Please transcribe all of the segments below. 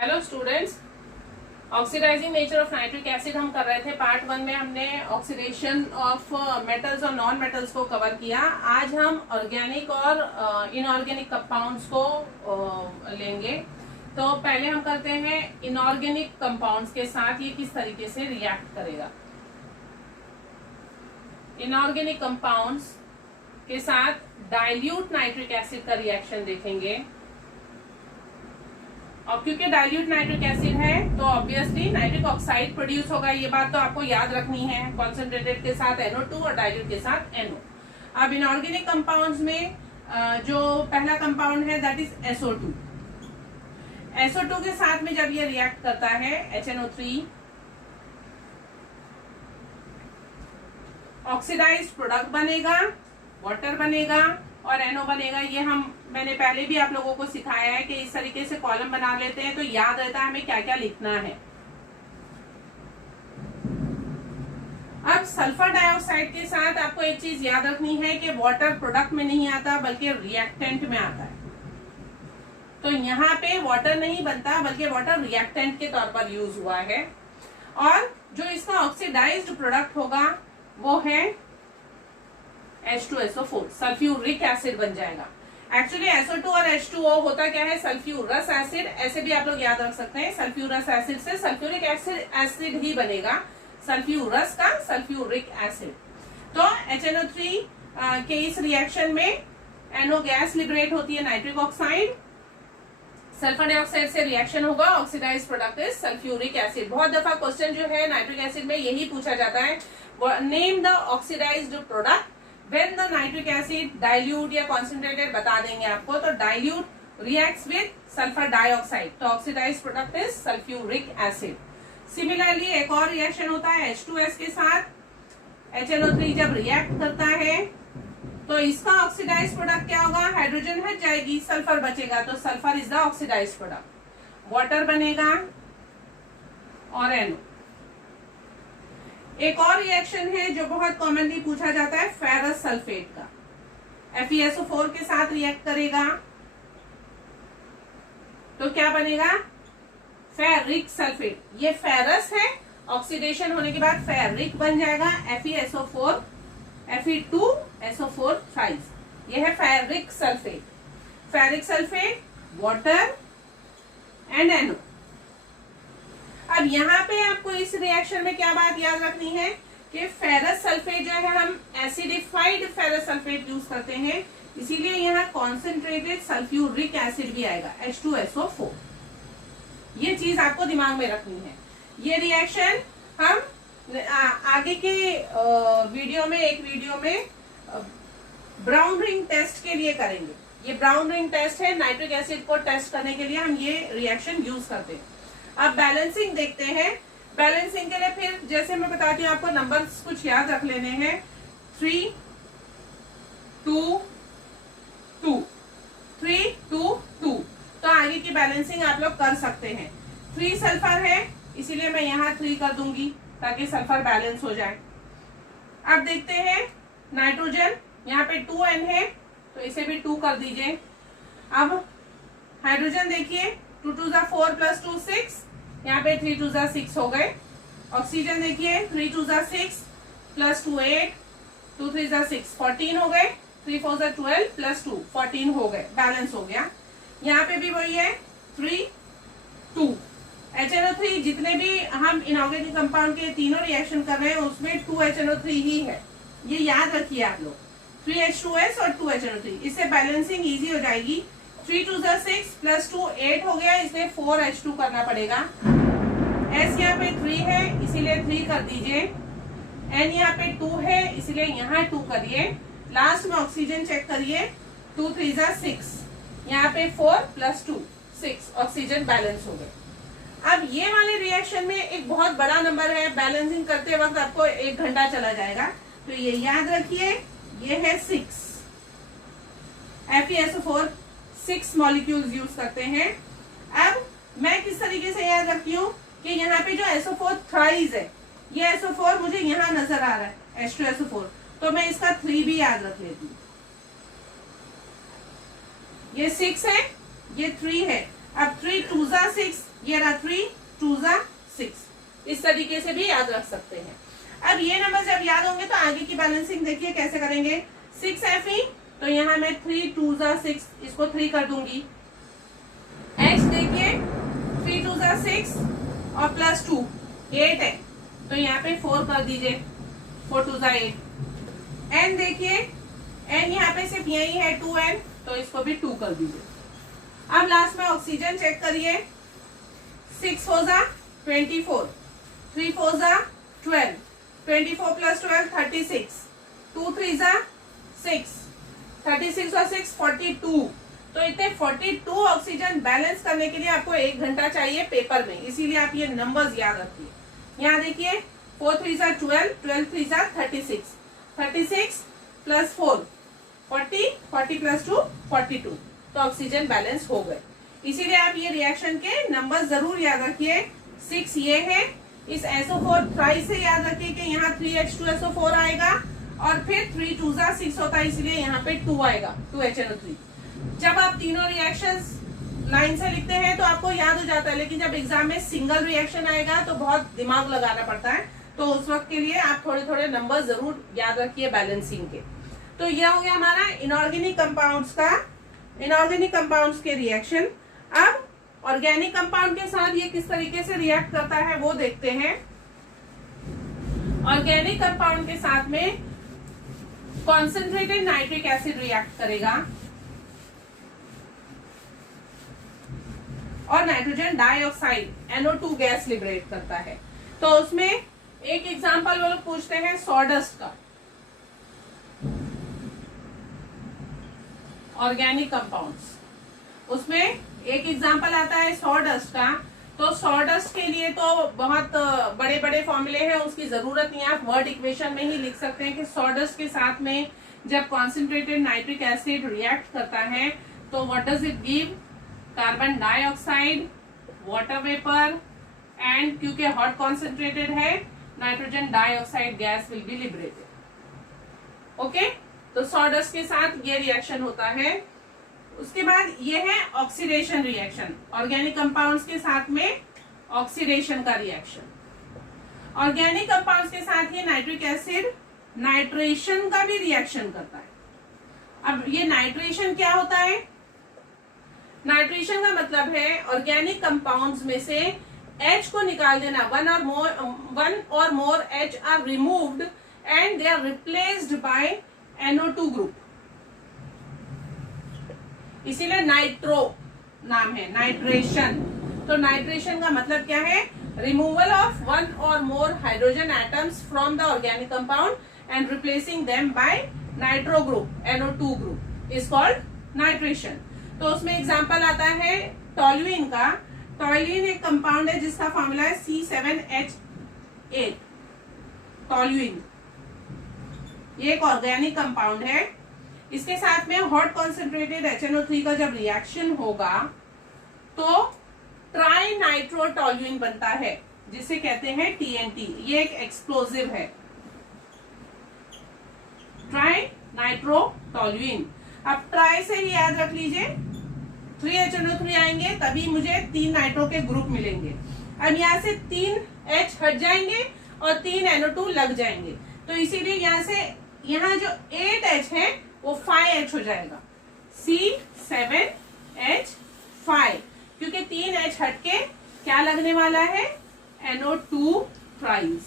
Hello students, oxidising nature of nitric acid हम कर रहे थे। पार्ट 1 में हमने ऑक्सीडेशन ऑफ मेटल्स और नॉन मेटल्स को कवर किया। आज हम ऑर्गेनिक और इनऑर्गेनिक कंपाउंड्स को लेंगे। तो पहले हम करते हैं इनऑर्गेनिक कंपाउंड्स के साथ ये किस तरीके से रिएक्ट करेगा। इनऑर्गेनिक कंपाउंड्स के साथ डाइल्यूट नाइट्रिक एसिड का रिएक्शन देखेंगे। और क्योंकि डाइल्यूट नाइट्रिक एसिड है तो ऑब्वियसली नाइट्रिक ऑक्साइड प्रोड्यूस होगा। ये बात तो आपको याद रखनी है। कॉन्सेंट्रेटेड के साथ NO2 और डाइल्यूट के साथ NO। अब इनऑर्गेनिक कंपाउंड्स में जो पहला कंपाउंड है दैट इज SO2। SO2 के साथ में जब ये रिएक्ट करता है HNO3 ऑक्सीडाइज्ड प्रोडक्ट बनेगा, वाटर बनेगा और NO बनेगा। ये मैंने पहले भी आप लोगों को सिखाया है कि इस तरीके से कॉलम बना लेते हैं तो याद रहता है हमें क्या क्या लिखना है। अब सल्फर डाइऑक्साइड के साथ आपको एक चीज याद रखनी है कि वाटर प्रोडक्ट में नहीं आता बल्कि रिएक्टेंट में आता है। तो यहाँ पे वाटर नहीं बनता बल्कि वाटर रिएक्टेंट के तौर पर यूज हुआ है। और जो इसका ऑक्सीडाइज्ड प्रोडक्ट होगा वो है H2SO4, सल्फ्यूरिक एसिड बन जाएगा। एक्चुअली SO2 और H2O होता क्या है, सल्फ्यूरस एसिड। ऐसे भी आप लोग याद रख सकते हैं, सल्फ्यूरस एसिड से सल्फ्यूरिक एसिड ही बनेगा, सल्फ्यूरस का सल्फ्यूरिक एसिड। तो HNO3 के इस रिएक्शन में NO गैस लिबरेट होती है, नाइट्रिक ऑक्साइड। सल्फर डाइऑक्साइड से रिएक्शन होगा, oxidised product is sulphuric acid. बहुत दफा क्वेश्चन जो है नाइट्रिक एसिड में यही पूछा जाता है, name the oxidised product when the nitric acid dilute या कॉन्सेंट्रेटेड बता देंगे आपको। तो dilute reacts with sulphur dioxide, तो oxidised product is sulphuric acid. Similarly एक और रिएक्शन होता है H2S के साथ। HNO3 जब रिएक्ट करता है तो इसका ऑक्सीडाइज्ड प्रोडक्ट क्या होगा, हाइड्रोजन हट जाएगी, सल्फर बचेगा, तो sulphur is the oxidised product. Water बनेगा और NO। एक और रिएक्शन है जो बहुत कॉमनली पूछा जाता है, फेरस सल्फेट का। FeSO4 के साथ रिएक्ट करेगा तो क्या बनेगा, फेरिक सल्फेट। ये फेरस है, ऑक्सीडेशन होने के बाद फेरिक बन जाएगा, FeSO4 Fe2SO4 थ्राइस। ये है ferric sulphate. Ferric sulphate, water and NO। अब यहाँ पे आपको इस रिएक्शन में क्या बात याद रखनी है कि फेरस सल्फेट जो है हम एसिडिफाइड फेरस सल्फेट यूज करते हैं, इसीलिए यहाँ कॉन्सेंट्रेटेड सल्फ्यूरिक एसिड भी आएगा, H2SO4। ये चीज आपको दिमाग में रखनी है। ये रिएक्शन हम आगे के वीडियो में ब्राउन रिंग टेस्ट के लिए करेंगे। ये ब्राउन रिंग टेस्ट है, नाइट्रिक एसिड को टेस्ट करने के लिए हम ये रिएक्शन यूज करते हैं। अब बैलेंसिंग देखते हैं। बैलेंसिंग के लिए फिर जैसे मैं बताती हूँ आपको, नंबर्स कुछ याद रख लेने हैं, 3 2 2 3 2 2। तो आगे की बैलेंसिंग आप लोग कर सकते हैं। 3 सल्फर है इसीलिए मैं यहाँ 3 कर दूंगी ताकि सल्फर बैलेंस हो जाए। अब देखते हैं नाइट्रोजन, यहाँ पे 2N है तो इसे भी 2 कर दीजिए। अब हाइड्रोजन देखिए, 2 2 4 + 2 6, यहाँ पे 3 2 6 हो गए। ऑक्सीजन देखिए, 3 2 6 + 2 8, 2 3 6 14 हो गए, 3 4 12 + 2 14 हो गए, बैलेंस हो गया। यहाँ पे भी वही है, 3 2। HNO3 जितने भी हम इनऑर्गेनिक कंपाउंड के तीनों रिएक्शन कर रहे हैं उसमें 2 HNO3 ही है, ये याद रखिए आप लोग। 3 H2S और 2 HNO3, इससे बैलेंसिंग इजी हो जाएगी। 3 2 6 + 2 8 हो गया, इसलिए 4 H2 करना पड़ेगा। S यहाँ पे 3 है इसीलिए 3 कर दीजिए। N यहाँ पे 2 है इसीलिए यहाँ 2 करिए। लास्ट में ऑक्सीजन चेक करिए, 2 3 6, यहाँ पे 4 + 2 6, ऑक्सीजन बैलेंस हो गए। अब ये वाले रिएक्शन में एक बहुत बड़ा नंबर है, बैलेंसिंग करते वक्त आपको 1 घंटा चला जाएगा, तो ये याद रखिए, ये है 6। FeSO4 6 मॉलिक्यूल्स यूज करते हैं। अब मैं किस तरीके से याद रखती हूँ कि यहाँ पे जो SO4 थ्राइस है, ये SO4 मुझे यहाँ नजर आ रहा है, H2SO4, तो मैं इसका 3 भी याद रख लेती हूँ। ये 6 है, ये 3 है। अब 3 2 6, ये रहा 3 2 जा 6। इस तरीके से भी याद रख सकते हैं। अब ये नंबर जब याद होंगे तो आगे की बैलेंसिंग देखिए कैसे करेंगे। 6Fe, तो यहाँ मैं 3 2 जा 6, इसको 3 कर दूंगी। H देखिए 3 2 जा 6 और प्लस 2 8 है, तो यहाँ पे 4 कर दीजिए, 4 2 जा 8। N देखिए, N यहाँ पे सिर्फ यही है 2N, तो इसको भी 2 कर दीजिए। अब लास्ट में ऑक्सीजन चेक करिए। 6 4 जा 24, 3 4 जा 12, 24 प्लस 12 36, 2 3 जा 6, 36 और 6 42। तो इतने 42 ऑक्सीजन बैलेंस करने के लिए आपको 1 घंटा चाहिए पेपर में, इसीलिए आप ये नंबर्स याद रखिए। यहाँ देखिए 4 3 जा 12, 12 3 जा 36, 36 प्लस 4 40, 40 प्लस 2 42, तो ऑक्सीजन बैलेंस हो गए। इसीलिए आप ये रिएक्शन के नंबर जरूर याद रखिए। 6 ये है, इस SO4 थ्राइस से याद रखिए कि यहाँ 3H2SO4 आएगा और फिर 3 2 जा 6 होता है, इसलिए यहाँ पे 2 आएगा, 2HNO3। जब आप तीनों रिएक्शंस लाइन से लिखते हैं तो आपको याद हो जाता है, लेकिन जब एग्जाम में सिंगल रिएक्शन आएगा तो बहुत दिमाग लगाना पड़ता है, तो उस वक्त के लिए आप थोड़े थोड़े नंबर जरूर याद रखिए बैलेंसिंग के। तो यह हो गया हमारा इनऑर्गेनिक कंपाउंड्स का, इनऑर्गेनिक कंपाउंड्स के रिएक्शन। अब ऑर्गेनिक कंपाउंड के साथ ये किस तरीके से रिएक्ट करता है वो देखते हैं। ऑर्गेनिक कंपाउंड के साथ में कॉन्सेंट्रेटेड नाइट्रिक एसिड रिएक्ट करेगा और nitrogen dioxide NO2 gas liberate करता है। तो उसमें एक एग्जांपल वो लोग पूछते हैं सॉडस्ट का, ऑर्गेनिक कंपाउंड्स, उसमें एक एग्जांपल आता है सॉडस्ट का। तो सॉडस्ट के लिए तो बहुत बड़े बड़े फॉर्मूले हैं, उसकी जरूरत नहीं है, आप वर्ड इक्वेशन में ही लिख सकते हैं कि सॉडस्ट के साथ में जब कॉन्सेंट्रेटेड नाइट्रिक एसिड रिएक्ट करता है तो what does it give, carbon dioxide, water vapour and क्योंकि हॉट कॉन्सेंट्रेटेड है nitrogen dioxide gas will be liberated. Okay, तो सॉडस्ट के साथ ये रिएक्शन होता है। उसके बाद ये है ऑक्सीडेशन रिएक्शन, ऑर्गेनिक कंपाउंड्स के साथ में ऑक्सीडेशन का रिएक्शन। ऑर्गेनिक कंपाउंड्स के साथ ये नाइट्रिक एसिड नाइट्रेशन का भी रिएक्शन करता है। अब ये नाइट्रेशन क्या होता है? नाइट्रेशन का मतलब है ऑर्गेनिक कंपाउंड्स में से H को निकाल देना, वन और more H are removed and they are replaced by NO2 group, इसीलिए नाइट्रो नाम है, नाइट्रेशन। तो नाइट्रेशन का मतलब क्या है? रिमूवल ऑफ वन और more hydrogen atoms from the organic compound and replacing them by nitro group, NO2 group is called nitration. तो उसमें एग्जांपल आता है टॉल्यूइन का। टॉल्यूइन एक कंपाउंड है जिसका फॉर्मूला है C7H8। टॉल्यूइन ये एक ऑर्गेनिक कंपाउंड है, इसके साथ में हॉट कॉन्सेंट्रेटेड HNO3 का जब रिएक्शन होगा तो ट्राई नाइट्रोटोल्यूइन बनता है, जिसे कहते हैं TNT। ये एक एक्सप्लोजिव है, ट्राई नाइट्रोटोल्यूइन। अब ट्राई से ही याद रख लीजिए 3HNO3 आएंगे तभी मुझे 3 नाइट्रो के ग्रुप मिलेंगे। अब यहाँ से 3 H हट जाएंगे और 3 NO2 लग जाएंगे, तो इसीलिए यहाँ से यहाँ जो 8H है वो 5H हो जाएगा, C7H5, क्योंकि 3H हट के क्या लगने वाला है? NO2 ट्राइस,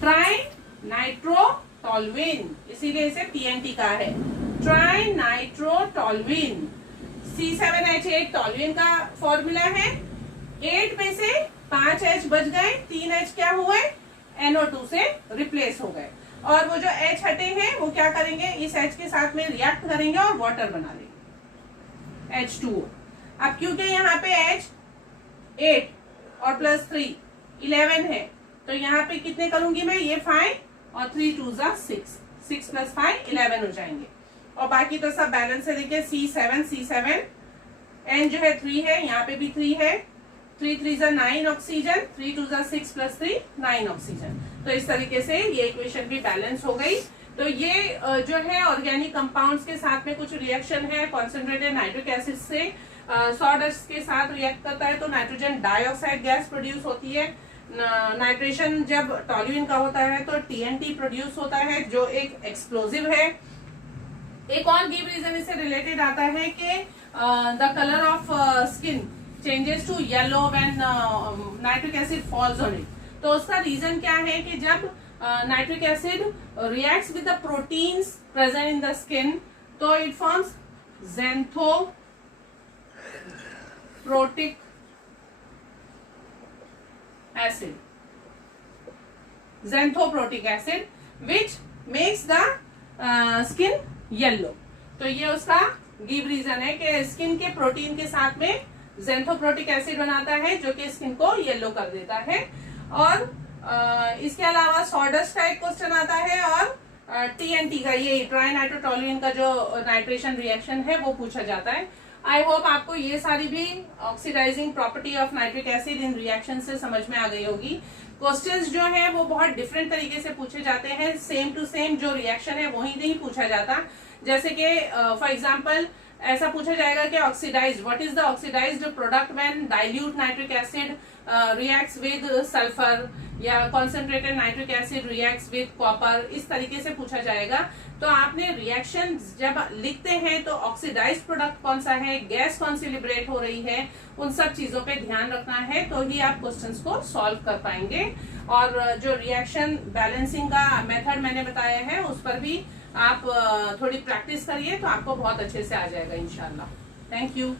ट्राई नाइट्रोटोल्यूइन, इसीलिए इसे TNT का है, ट्राई नाइट्रोटोल्यूइन। C7H8 टोल्यूइन का फॉर्मूला है। 8 में से 5H बच गए, 3H क्या हुए? NO2 से रिप्लेस हो गए, और वो जो H हटे हैं वो क्या करेंगे? इस H के साथ में रिएक्ट करेंगे और वाटर बना लेंगे, H2O। अब क्योंकि यहाँ पे H 8 और प्लस 3 11 है, तो यहाँ पे कितने करूंगी मैं? ये 5 और 3 2 जा 6, 6 प्लस 5 11 हो जाएंगे, और बाकी तो सब बैलेंस है। देखिए C7 N जो है 3 है, यहाँ पे भी 3 है, 3 3 जा 9 ऑक्सीजन, 3 2 जा 6 प्लस 3 9 ऑक्सीजन। तो इस तरीके से ये इक्वेशन भी बैलेंस हो गई। तो ये जो है ऑर्गेनिक कंपाउंड्स के साथ में कुछ रिएक्शन है कॉन्सेंट्रेटेड नाइट्रिक एसिड से, सॉडस्ट के साथ रिएक्ट करता है तो नाइट्रोजन डाइऑक्साइड गैस प्रोड्यूस होती है। नाइट्रेशन जब टॉल्यूइन का होता है तो टीएनटी प्रोड्यूस होता है जो एक एक्सप्लोजिव है। एक और गिव रीजन इससे रिलेटेड आता है कि the colour of skin changes to yellow when nitric acid falls on it. तो उसका रीजन क्या है कि जब nitric acid reacts with the proteins present in the skin तो it forms xanthoprotic acid, xanthoprotic acid which makes the skin yellow। तो ये उसका गिव रीजन है कि स्किन के प्रोटीन के साथ में xanthoprotic एसिड बनाता है जो कि स्किन को येलो कर देता है। और इसके अलावा सॉडस्ट का एक क्वेश्चन आता है और टीएनटी का, ये ट्राई नाइट्रोटोलुइन का जो नाइट्रेशन रिएक्शन है वो पूछा जाता है। आई होप आपको ये सारी भी oxidising property of nitric acid in reaction से समझ में आ गई होगी। क्वेश्चंस जो है वो बहुत डिफरेंट तरीके से पूछे जाते हैं, सेम टू सेम जो रिएक्शन है वही नहीं पूछा जाता। जैसे कि फॉर एग्जांपल ऐसा पूछा जाएगा कि oxidise, what is the oxidised product when dilute nitric acid reacts with sulphur, या concentrated nitric acid reacts with copper, इस तरीके से पूछा जाएगा। तो आपने रिएक्शन जब लिखते हैं तो ऑक्सीडाइज्ड प्रोडक्ट कौन सा है, गैस कौन सी लिबरेट हो रही है, उन सब चीजों पे ध्यान रखना है तो ही आप क्वेश्चंस को सॉल्व कर पाएंगे। और जो रिएक्शन बैलेंसिंग का मेथड मैंने बताया है उस पर भी आप थोड़ी प्रैक्टिस करिए तो आपको बहुत अच्छे से आ जाएगा इंशाल्लाह। Thank you.